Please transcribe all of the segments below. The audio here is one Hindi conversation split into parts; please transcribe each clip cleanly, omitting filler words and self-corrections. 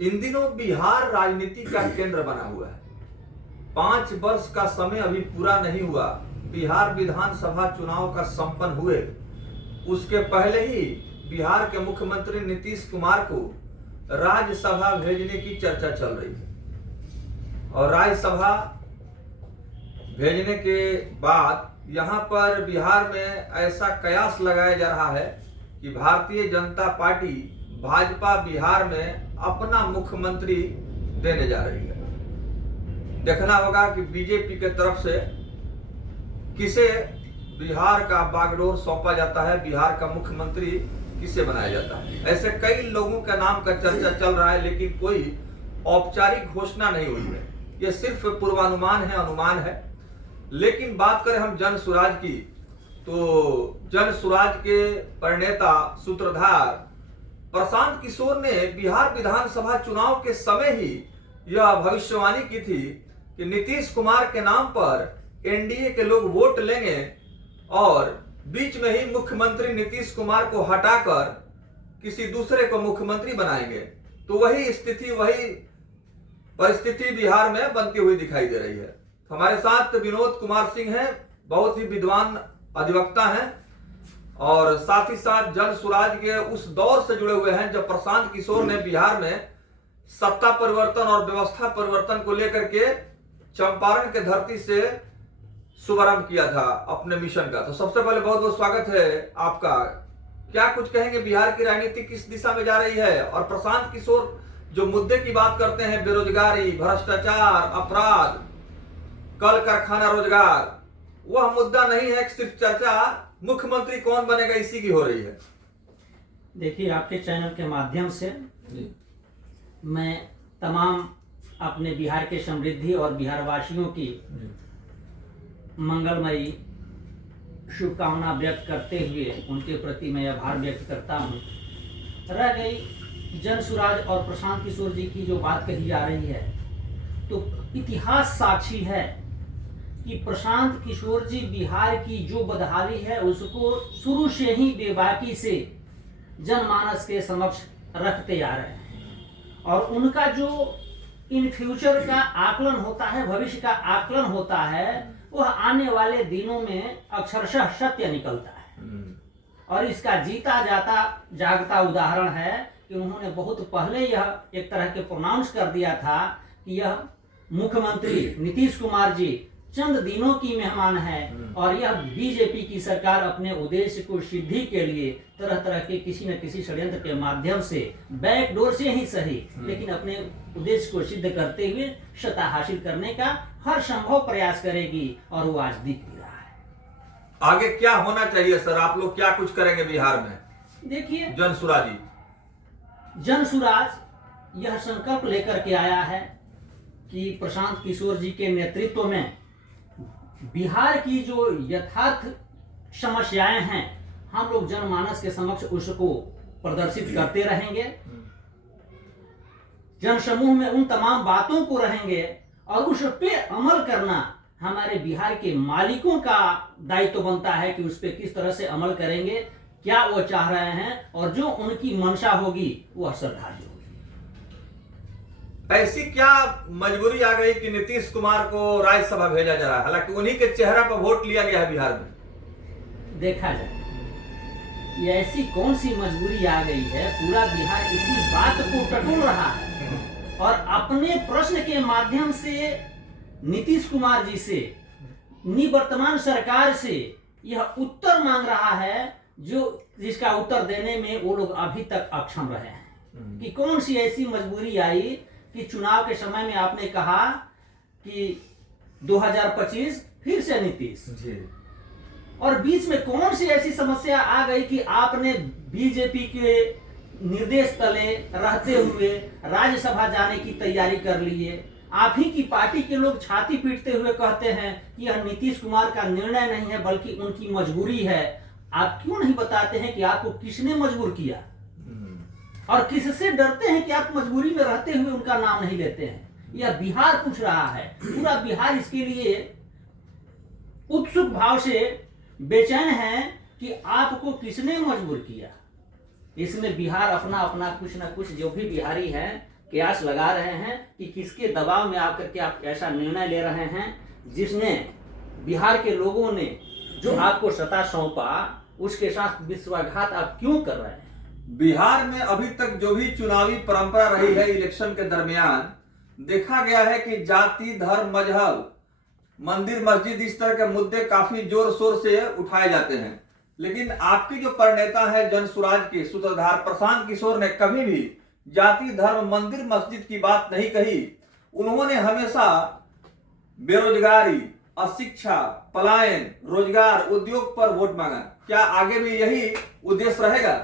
इन दिनों बिहार राजनीति का केंद्र बना हुआ है। 5 वर्ष का समय अभी पूरा नहीं हुआ। बिहार विधानसभा चुनाव का संपन्न हुए उसके पहले ही बिहार के मुख्यमंत्री नीतीश कुमार को राज्यसभा भेजने की चर्चा चल रही है और राज्यसभा भेजने के बाद यहाँ पर बिहार में ऐसा कयास लगाया जा रहा है कि भारतीय जनता पार्टी भाजपा बिहार में अपना मुख्यमंत्री देने जा रही है। देखना होगा कि बीजेपी के तरफ से किसे बिहार का बागडोर सौंपा जाता है, बिहार का मुख्यमंत्री किसे बनाया जाता है। ऐसे कई लोगों का नाम का चर्चा चल रहा है, लेकिन कोई औपचारिक घोषणा नहीं हुई है। ये सिर्फ पूर्वानुमान है, अनुमान है। लेकिन बात करें हम जन सुराज की, तो जन सुराज के प्रणेता सूत्रधार प्रशांत किशोर ने बिहार विधानसभा चुनाव के समय ही यह भविष्यवाणी की थी कि नीतीश कुमार के नाम पर एनडीए के लोग वोट लेंगे और बीच में ही मुख्यमंत्री नीतीश कुमार को हटाकर किसी दूसरे को मुख्यमंत्री बनाएंगे। तो वही स्थिति, वही परिस्थिति बिहार में बनती हुई दिखाई दे रही है। हमारे साथ विनोद कुमार सिंह हैं, बहुत ही विद्वान अधिवक्ता हैं और साथ ही साथ जन सुराज के उस दौर से जुड़े हुए हैं जब प्रशांत किशोर ने बिहार में सत्ता परिवर्तन और व्यवस्था परिवर्तन को लेकर के चंपारण के धरती से शुभारंभ किया था अपने मिशन का। तो सबसे पहले बहुत बहुत स्वागत है आपका। क्या कुछ कहेंगे, बिहार की राजनीति किस दिशा में जा रही है? और प्रशांत किशोर जो मुद्दे की बात करते हैं, बेरोजगारी, भ्रष्टाचार, अपराध, कल कारखाना रोजगार, वह मुद्दा नहीं है, सिर्फ चर्चा मुख्यमंत्री कौन बनेगा इसी की हो रही है। देखिए, आपके चैनल के माध्यम से मैं तमाम अपने बिहार के समृद्धि और बिहार वासियों की मंगलमयी शुभकामना व्यक्त करते हुए उनके प्रति मैं आभार व्यक्त करता हूँ। रह गई जन सुराज और प्रशांत किशोर जी की जो बात कही जा रही है, तो इतिहास साक्षी है कि प्रशांत किशोर जी बिहार की जो बदहाली है उसको शुरू से ही बेबाकी से जनमानस के समक्ष रखते आ रहे हैं और उनका जो इन फ्यूचर का आकलन होता है, भविष्य का आकलन होता है, वह आने वाले दिनों में अक्षरशः सत्य निकलता है। और इसका जीता जाता जागता उदाहरण है कि उन्होंने बहुत पहले यह एक तरह के प्रोनाउंस कर दिया था कि यह मुख्यमंत्री नीतीश कुमार जी चंद दिनों की मेहमान है और यह बीजेपी की सरकार अपने उद्देश्य को सिद्धि के लिए तरह तरह के किसी न किसी षड्यंत्र के माध्यम से बैकडोर से ही सही लेकिन अपने उद्देश्य को सिद्ध करते हुए सत्ता हासिल करने का हर संभव प्रयास करेगी और वो आज दिख भी रहा है। आगे क्या होना चाहिए सर? आप लोग क्या कुछ करेंगे बिहार में? देखिए, जन सुराज यह संकल्प लेकर के आया है कि प्रशांत किशोर जी के नेतृत्व में बिहार की जो यथार्थ समस्याएं हैं हम लोग जनमानस के समक्ष उसको प्रदर्शित करते रहेंगे, जनसमूह में उन तमाम बातों को रहेंगे और उस पे अमल करना हमारे बिहार के मालिकों का दायित्व बनता है कि उस पे किस तरह से अमल करेंगे, क्या वो चाह रहे हैं और जो उनकी मंशा होगी वह श्रद्धांजलि होगी। ऐसी क्या मजबूरी आ गई कि नीतीश कुमार को राज्यसभा भेजा जा रहा है? हालांकि उन्हीं के चेहरा पर वोट लिया गया है बिहार में। देखा जाए ये ऐसी कौन सी मजबूरी आ गई है, पूरा बिहार इसी बात को टटोल रहा है और अपने प्रश्न के माध्यम से नीतीश कुमार जी से, निवर्तमान सरकार से यह उत्तर मांग रहा है जो जिसका उत्तर देने में वो लोग अभी तक अक्षम रहे हैं। कि कौन सी ऐसी मजबूरी आई कि चुनाव के समय में आपने कहा कि 2025 फिर से नीतीश जी, और बीच में कौन सी ऐसी समस्या आ गई कि आपने बीजेपी के निर्देश तले रहते हुए राज्यसभा जाने की तैयारी कर लिए। आप ही की पार्टी के लोग छाती पीटते हुए कहते हैं कि यह नीतीश कुमार का निर्णय नहीं है बल्कि उनकी मजबूरी है। आप क्यों नहीं बताते हैं कि आपको किसने मजबूर किया और किससे डरते हैं कि आप मजबूरी में रहते हुए उनका नाम नहीं लेते हैं? यह बिहार पूछ रहा है, पूरा बिहार इसके लिए उत्सुक भाव से बेचैन है कि आपको किसने मजबूर किया। इसमें बिहार अपना अपना कुछ ना कुछ जो भी बिहारी हैं कयास लगा रहे हैं कि किसके दबाव में आकर के आप ऐसा निर्णय ले रहे हैं जिसने बिहार के लोगों ने जो आपको सत्ता सौंपा उसके साथ विश्वासघात आप क्यों कर रहे हैं? बिहार में अभी तक जो भी चुनावी परंपरा रही है इलेक्शन के दरमियान, देखा गया है कि जाति, धर्म, मजहब, मंदिर, मस्जिद, इस तरह के मुद्दे काफी जोर शोर से उठाए जाते हैं। लेकिन आपके जो प्रणेता है जनसुराज के सूत्रधार प्रशांत किशोर ने कभी भी जाति, धर्म, मंदिर, मस्जिद की बात नहीं कही। उन्होंने हमेशा बेरोजगारी, अशिक्षा, पलायन, रोजगार, उद्योग पर वोट मांगा। क्या आगे भी यही उद्देश्य रहेगा?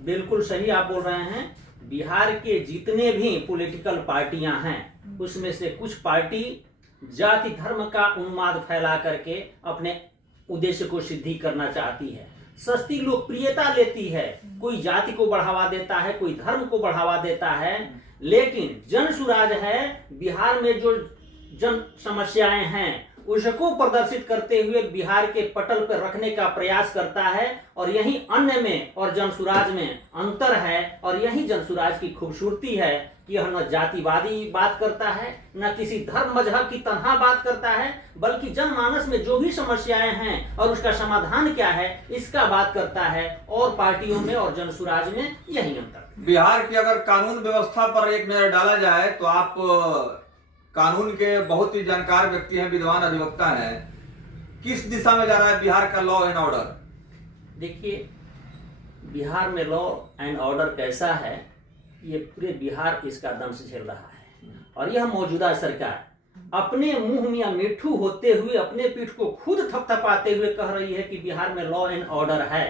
बिल्कुल सही आप बोल रहे हैं। बिहार के जितने भी पॉलिटिकल पार्टियां हैं उसमें से कुछ पार्टी जाति धर्म का उन्माद फैला करके अपने उद्देश्य को सिद्धि करना चाहती है, सस्ती लोकप्रियता लेती है, कोई जाति को बढ़ावा देता है, कोई धर्म को बढ़ावा देता है। लेकिन जनसुराज है बिहार में जो जन समस्याएं हैं उसको प्रदर्शित करते हुए बिहार के पटल पर रखने का प्रयास करता है। और यही अन्य में और जनसुराज में अंतर है, और यही जनसुराज की खूबसूरती है कि यह न जातिवादी बात करता है, न किसी धर्म मजहब की तनहा बात करता है, बल्कि जनमानस में जो भी समस्याएं हैं और उसका समाधान क्या है इसका बात करता है। और पार्टियों में और जनसुराज में यही अंतर। बिहार की अगर कानून व्यवस्था पर एक नजर डाला जाए तो आप कानून के बहुत ही जानकार व्यक्ति हैं, विद्वान अधिवक्ता हैं, किस दिशा में जा रहा है बिहार का लॉ एंड ऑर्डर? देखिए, बिहार में लॉ एंड ऑर्डर कैसा है ये पूरे बिहार इसका दंश झेल रहा है। और यह मौजूदा सरकार अपने मुंह में मिठ्ठू होते हुए अपने पीठ को खुद थपथपाते हुए कह रही है कि बिहार में लॉ एंड ऑर्डर है,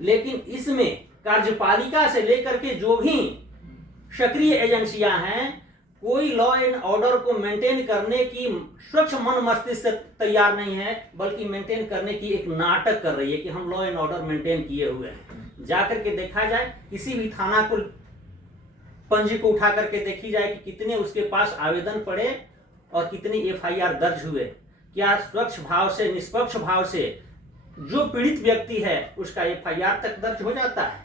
लेकिन इसमें कार्यपालिका से लेकर के जो भी सक्रिय एजेंसियां हैं कोई लॉ एंड ऑर्डर को मेंटेन करने की स्वच्छ मन मस्तिष्क से तैयार नहीं है, बल्कि मेंटेन करने की एक नाटक कर रही है कि हम लॉ एंड ऑर्डर मेंटेन किए हुए हैं। जाकर के देखा जाए किसी भी थाना को पंजी को उठा करके देखी जाए कि कितने उसके पास आवेदन पड़े और कितनी एफआईआर दर्ज हुए। क्या स्वच्छ भाव से, निष्पक्ष भाव से जो पीड़ित व्यक्ति है उसका एफआईआर तक दर्ज हो जाता है?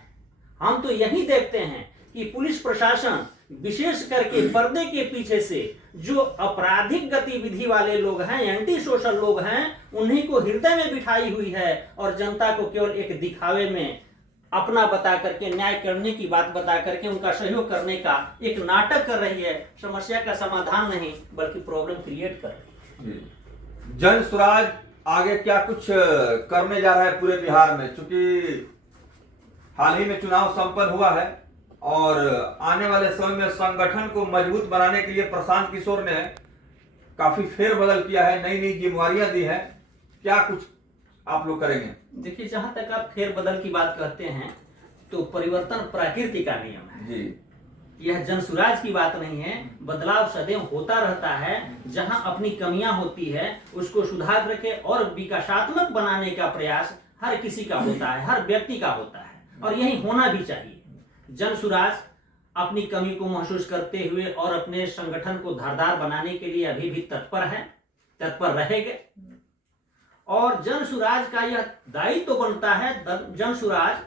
हम तो यही देखते हैं कि पुलिस प्रशासन विशेष करके पर्दे के पीछे से जो आपराधिक गतिविधि वाले लोग हैं, एंटी सोशल लोग हैं, उन्हीं को हृदय में बिठाई हुई है और जनता को केवल एक दिखावे में अपना बता करके, न्याय करने की बात बता करके उनका सहयोग करने का एक नाटक कर रही है। समस्या का समाधान नहीं बल्कि प्रॉब्लम क्रिएट कर रही है। जनसुराज आगे क्या कुछ करने जा रहा है पूरे बिहार में? चूंकि हाल ही में चुनाव संपन्न हुआ है और आने वाले समय में संगठन को मजबूत बनाने के लिए प्रशांत किशोर ने काफी फेरबदल किया है, नई नई जिम्मेवारियां दी है। क्या कुछ आप लोग करेंगे? देखिए, जहां तक आप फेरबदल की बात कहते हैं तो परिवर्तन प्रकृति का नियम है जी। यह जनसुराज की बात नहीं है। बदलाव सदैव होता रहता है। जहां अपनी कमियां होती है उसको सुधार करके और विकासात्मक बनाने का प्रयास हर किसी का होता है, हर व्यक्ति का होता है, और यही होना भी चाहिए। जनसुराज अपनी कमी को महसूस करते हुए और अपने संगठन को धारदार बनाने के लिए अभी भी तत्पर है, तत्पर रहेंगे। और जनसुराज का यह दायित्व तो बनता है, जनसुराज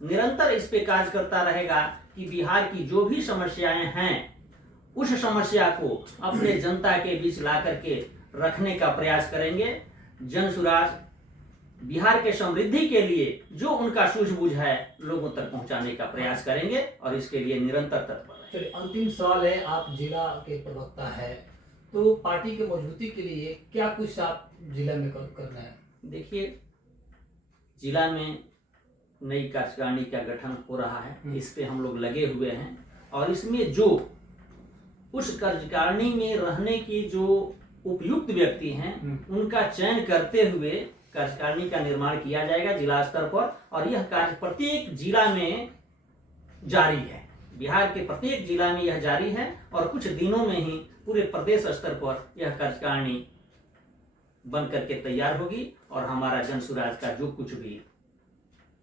निरंतर इस पे कार्य करता रहेगा कि बिहार की जो भी समस्याएं हैं उस समस्या को अपने जनता के बीच ला करके रखने का प्रयास करेंगे। जनसुराज बिहार के समृद्धि के लिए जो उनका सूझबूझ है लोगों तक पहुंचाने का प्रयास करेंगे और इसके लिए निरंतर तत्पर रहेंगे। चलिए, अंतिम सवाल है, आप जिला के प्रवक्ता है तो पार्टी के मजबूती के लिए क्या कुछ आप जिला में करना है? देखिए, जिला में नई कार्यकारिणी का गठन हो रहा है, इस पे हम लोग लगे हुए हैं और इसमें जो उस कार्यकारिणी में रहने की जो उपयुक्त व्यक्ति हैं उनका चयन करते हुए कार्यकारिणी का निर्माण किया जाएगा जिला स्तर पर। और यह कार्य प्रत्येक जिला में जारी है, बिहार के प्रत्येक जिला में यह जारी है और कुछ दिनों में ही पूरे प्रदेश स्तर पर यह कार्यकारिणी बन करके तैयार होगी और हमारा जनसुराज का जो कुछ भी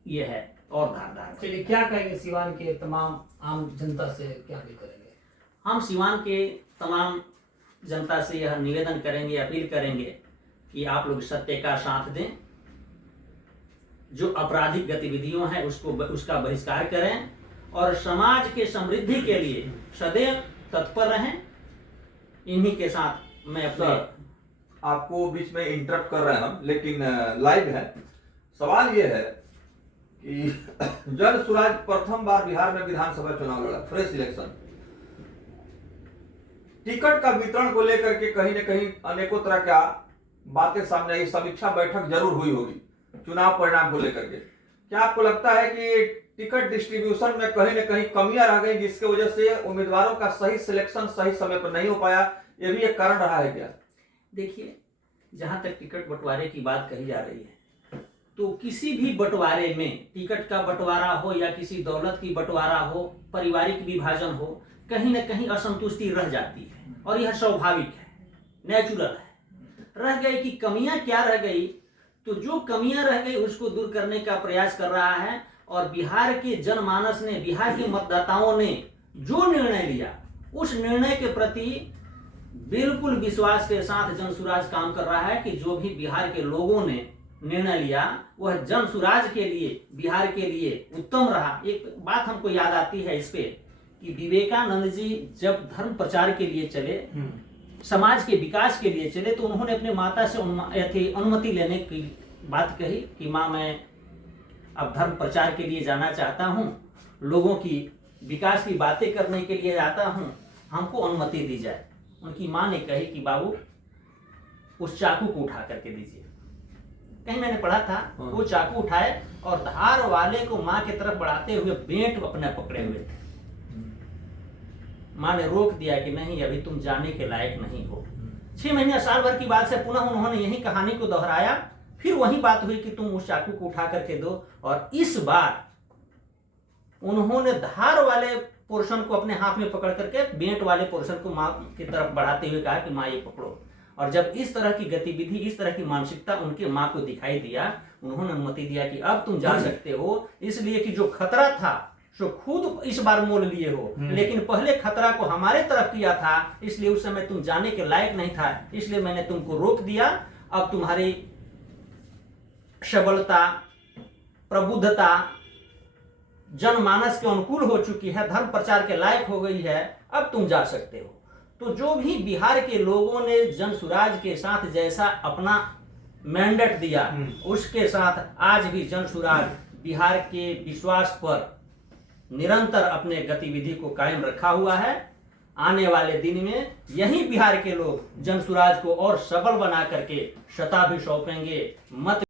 ये है और धारदार। चलिए, क्या कहेंगे सिवान के तमाम आम जनता से, क्या भी करेंगे? हम सिवान के तमाम जनता से यह निवेदन करेंगे, अपील करेंगे कि आप लोग सत्य का साथ दें, जो आपराधिक गतिविधियों हैं उसका बहिष्कार करें और समाज के समृद्धि के लिए सदैव तत्पर रहें। इन्हीं के साथ मैं अपने आपको बीच में इंटरप्ट कर रहे हैं हम, लेकिन लाइव है। सवाल ये है कि जन स्वराज प्रथम बार बिहार में विधानसभा चुनाव लड़ा, फ्रेश इलेक्शन। टिकट का वितरण को लेकर के कहीं न कहीं अनेकों तरह का बातें सामने आई, समीक्षा बैठक जरूर हुई होगी चुनाव परिणाम को लेकर के। क्या आपको लगता है कि टिकट डिस्ट्रीब्यूशन में कहीं न कहीं कमियां रह गई, जिसकी वजह से उम्मीदवारों का सही सिलेक्शन सही समय पर नहीं हो पाया? ये भी एक कारण रहा है क्या? देखिए, जहां तक टिकट बंटवारे की बात कही जा रही है, तो किसी भी बंटवारे में, टिकट का बंटवारा हो या किसी दौलत की बंटवारा हो, पारिवारिक विभाजन हो, कहीं न कहीं असंतुष्टि रह जाती है और यह स्वाभाविक है, नेचुरल है। रह गई कि कमियां क्या रह गई, तो जो कमियां रह गई उसको दूर करने का प्रयास कर रहा है। और बिहार के जनमानस ने, बिहार के मतदाताओं ने जो निर्णय लिया, उस निर्णय के प्रति बिल्कुल विश्वास के साथ जनसुराज काम कर रहा है कि जो भी बिहार के लोगों ने निर्णय लिया वह जनसुराज के लिए, बिहार के लिए उत्तम रहा। एक बात हमको याद आती है इस पे कि विवेकानंद जी जब धर्म प्रचार के लिए चले, समाज के विकास के लिए चले, तो उन्होंने अपने माता से अनुमति लेने की बात कही कि माँ, मैं अब धर्म प्रचार के लिए जाना चाहता हूँ, लोगों की विकास की बातें करने के लिए जाता हूँ, हमको अनुमति दी जाए। उनकी माँ ने कही कि बाबू, उस चाकू को उठा करके दीजिए। कहीं मैंने पढ़ा था, वो चाकू उठाए और धार वाले को माँ की तरफ बढ़ाते हुए बेंट अपने पकड़े हुए थे। माँ ने रोक दिया कि नहीं, अभी तुम जाने के लायक नहीं हो। 6 महीने साल भर की बात से पुनः उन्होंने यही कहानी को दोहराया। फिर वही बात हुई कि तुम उस चाकू को उठा करके दो, और इस बार उन्होंने धार वाले पोर्शन को अपने हाथ में पकड़ करके बेंट वाले पोर्शन को माँ की तरफ बढ़ाते हुए कहा कि माँ ये पकड़ो। और जब इस तरह की गतिविधि, इस तरह की मानसिकता उनके माँ को दिखाई दिया, उन्होंने अनुमति दिया कि अब तुम जा सकते हो। इसलिए कि जो खतरा था सो खुद इस बार मोल लिए हो, लेकिन पहले खतरा को हमारे तरफ किया था, इसलिए उस समय तुम जाने के लायक नहीं था, इसलिए मैंने तुमको रोक दिया। अब तुम्हारी सबलता, प्रबुद्धता जनमानस के अनुकूल हो चुकी है, धर्म प्रचार के लायक हो गई है, अब तुम जा सकते हो। तो जो भी बिहार के लोगों ने जनसुराज के साथ जैसा अपना मैंडेट दिया, उसके साथ आज भी जनसुराज बिहार के विश्वास पर निरंतर अपने गतिविधि को कायम रखा हुआ है। आने वाले दिन में यही बिहार के लोग जनसुराज को और सबल बना करके शता भी सौंपेंगे, मत